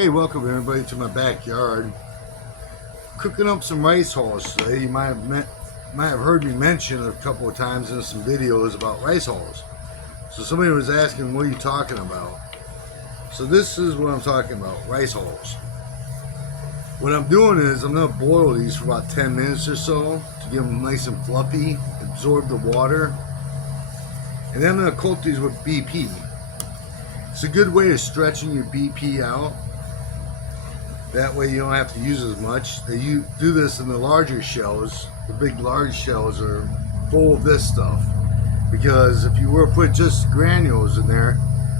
Hey, welcome everybody to my backyard. Cooking up some rice hulls today. You might have heard me mention a couple of times in some videos about rice hulls. So somebody was asking, what are you talking about? So this is what I'm talking about, rice hulls. What I'm doing is I'm going to boil these for about 10 minutes or so to get them nice and fluffy, absorb the water. And then I'm going to coat these with BP. It's a good way of stretching your BP out. That way you don't have to use as much. They do this in the larger shells. The big large shells are full of this stuff. Because if you were to put just granules in there,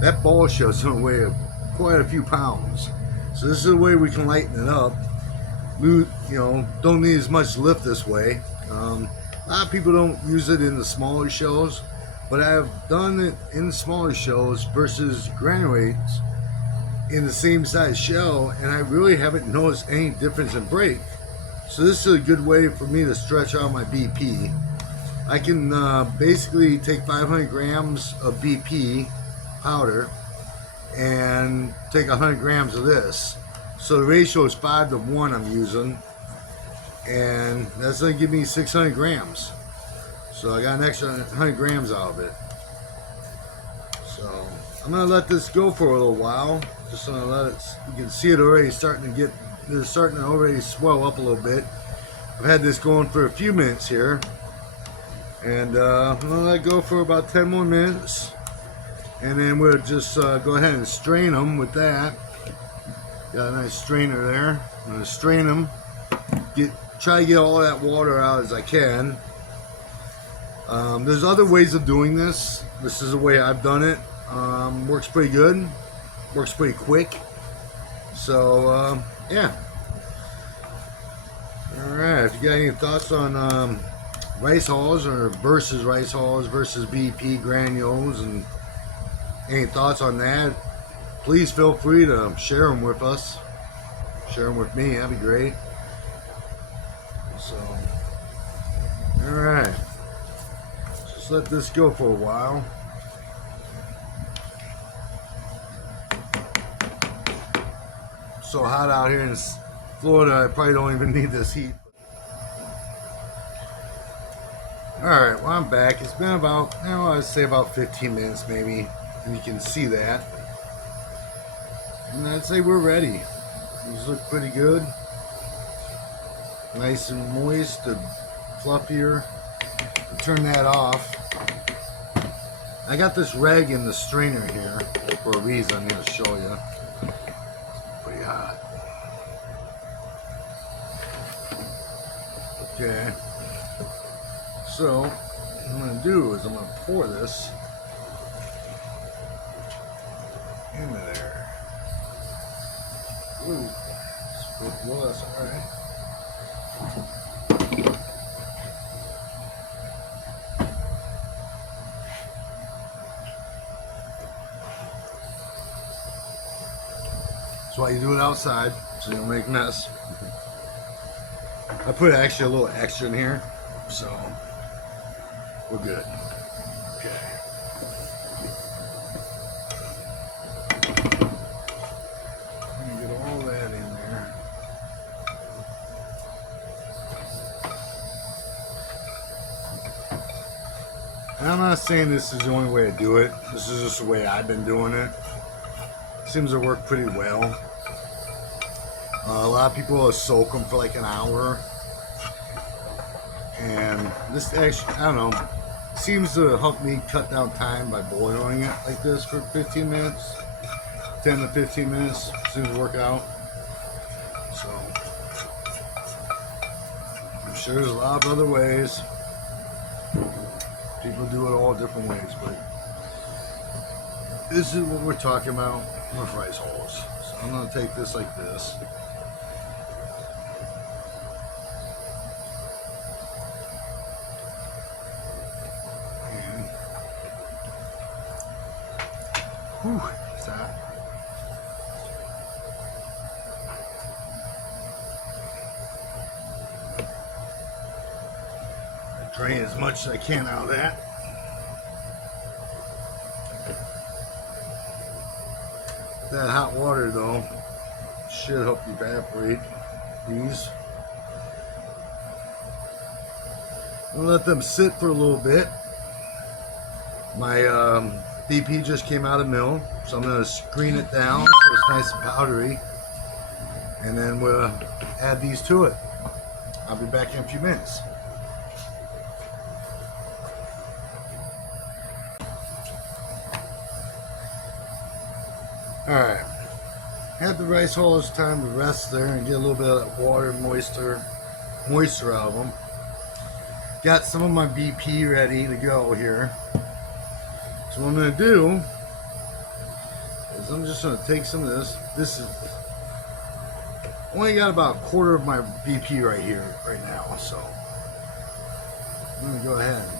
that ball shell is going to weigh quite a few pounds. So this is a way we can lighten it up. We, don't need as much lift this way. A lot of people don't use it in the smaller shells, but I've done it in the smaller shells versus granulates in the same size shell, and I really haven't noticed any difference in break. So this is a good way for me to stretch out my BP. I can basically take 500 grams of BP powder and take 100 grams of this. So the ratio is 5 to 1 I'm using, and that's going to give me 600 grams. So I got an extra 100 grams out of it. So I'm going to let this go for a little while. Just going to let it, you can see it already they're starting to already swell up a little bit. I've had this going for a few minutes here. And I'm going to let it go for about 10 more minutes. And then we'll just go ahead and strain them with that. Got a nice strainer there. I'm going to strain them. Try to get all that water out as I can. There's other ways of doing this. This is the way I've done it. Works pretty good. Works pretty quick. So, yeah. Alright, if you got any thoughts on rice hulls or versus rice hulls versus BP granules and any thoughts on that, please feel free to share them with us. Share them with me, that'd be great. So, alright. Just let this go for a while. So hot out here in Florida, I probably don't even need this heat. Alright, well I'm back. It's been about, I'd say about 15 minutes maybe, and you can see that. And I'd say we're ready. These look pretty good. Nice and moist and fluffier. I'll turn that off. I got this rag in the strainer here for a reason. I'm going to show you. Pretty hot. Okay. So, what I'm going to do is I'm going to pour this into there. Ooh, it was, alright. That's why you do it outside, so you don't make a mess. I put actually a little extra in here, so we're good. Okay. I'm gonna get all that in there. And I'm not saying this is the only way to do it. This is just the way I've been doing it. Seems to work pretty well. A lot of people will soak them for like an hour. And this actually, I don't know, seems to help me cut down time by boiling it like this for 15 minutes. 10 to 15 minutes. Seems to work out. So, I'm sure there's a lot of other ways. People do it all different ways, but this is what we're talking about with rice hulls. So I'm going to take this like this. And, whew, it's hot. Drain as much as I can out of that. That hot water though should help evaporate these. I'll let them sit for a little bit. My BP just came out of mill, so I'm going to screen it down so it's nice and powdery, and then we'll add these to it. I'll be back in a few minutes. Alright, had the rice hullers time to rest there and get a little bit of that water moisture out of them. Got some of my BP ready to go here. So what I'm going to do is I'm just going to take some of this. This is only got about a quarter of my BP right here, right now. So I'm going to go ahead and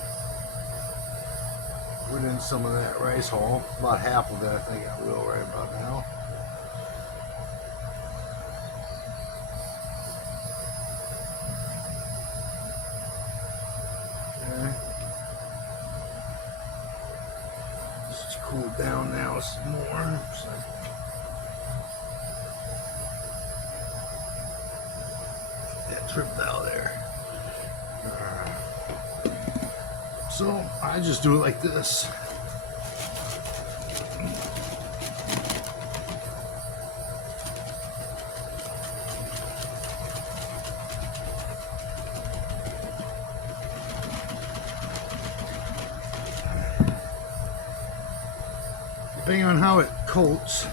put in some of that rice hull. About half of it, I think I will right about now. Cool down now some more. So that tripped out there. So I just do it like this. Depending on how it coats,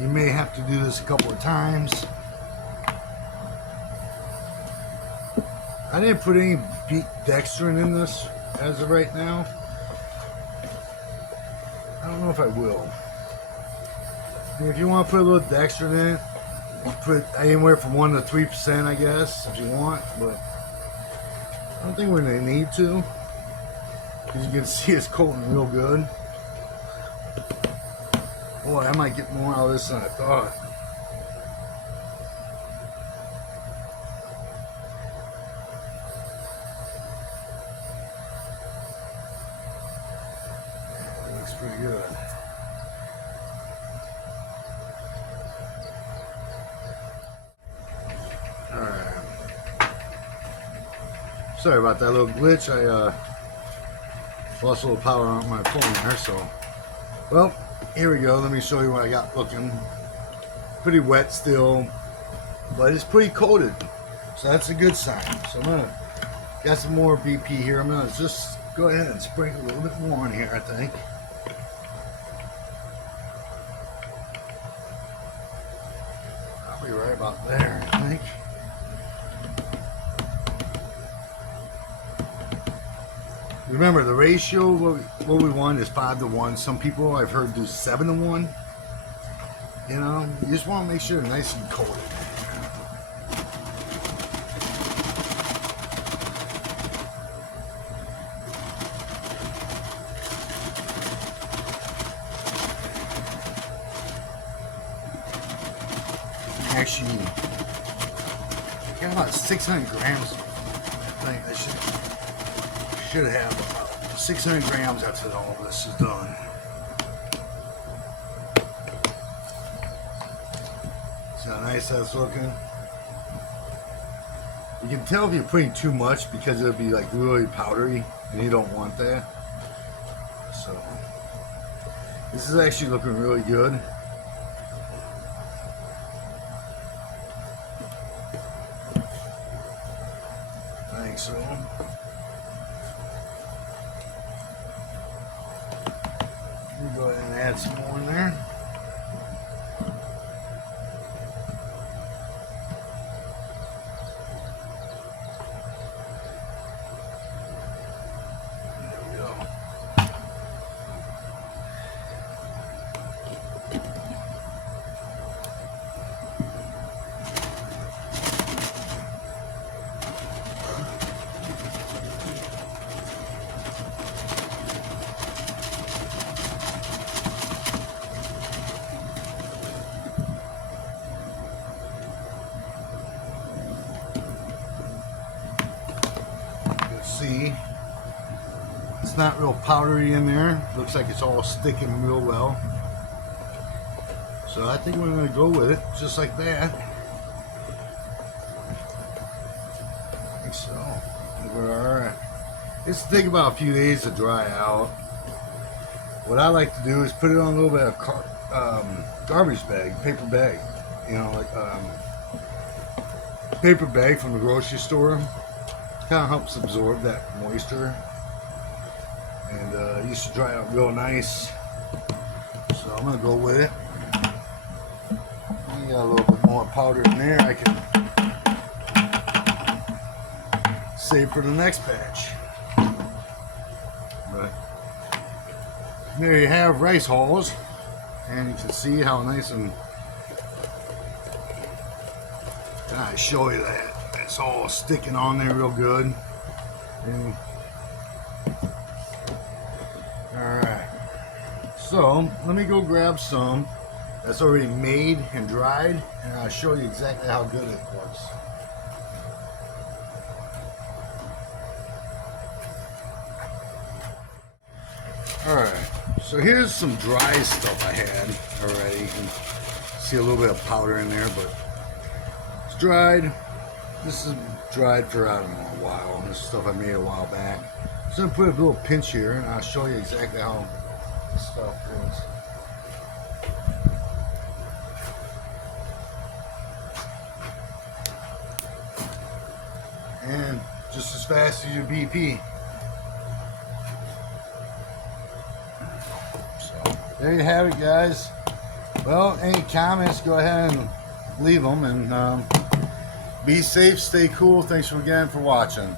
you may have to do this a couple of times. I didn't put any dextrin in this as of right now. I don't know if I will. I mean, if you want to put a little dextrin in it, put anywhere from 1 to 3%, I guess, if you want, but I don't think we're going to need to, because you can see it's coating real good. Boy, I might get more out of this than I thought. That looks pretty good. Alright. Sorry about that little glitch. I lost a little power on my phone there, so. Well, here we go. Let me show you what I got looking. Pretty wet still, but it's pretty coated, so that's a good sign. So I'm gonna got some more BP here. I'm gonna just go ahead and sprinkle a little bit more in here, I think. I'll be right about there, I think. Remember, the ratio, what we want is 5 to 1. Some people I've heard do 7 to 1. You know, you just want to make sure they're nice and coated. Actually, got about 600 grams. I think I should have about 600 grams after all of this is done. See how nice that's looking? You can tell if you're putting too much because it'll be like really powdery, and you don't want that. So this is actually looking really good. I think so. Let me go ahead and add some more in there. See, it's not real powdery in there. Looks like it's all sticking real well. So So I think we're going to go with it just like that. I think so. I think we're alright. It's to take about a few days to dry out. What I like to do is put it on a little bit of garbage bag, paper bag. You know, like paper bag from the grocery store. Kind of helps absorb that moisture. And it used to dry out real nice. So I'm going to go with it. Got a little bit more powder in there I can save for the next batch. But there you have rice hulls, and you can see how nice and I show you that it's all sticking on there real good. And alright, so let me go grab some that's already made and dried, and I'll show you exactly how good it looks. Alright, so here's some dry stuff I had already. You can see a little bit of powder in there, but it's dried. This is dried for, I don't know, a while. This stuff I made a while back. So I'm going to put a little pinch here, and I'll show you exactly how this stuff is. And just as fast as your BP. So there you have it, guys. Well, any comments, go ahead and leave them, and be safe, stay cool. Thanks again for watching.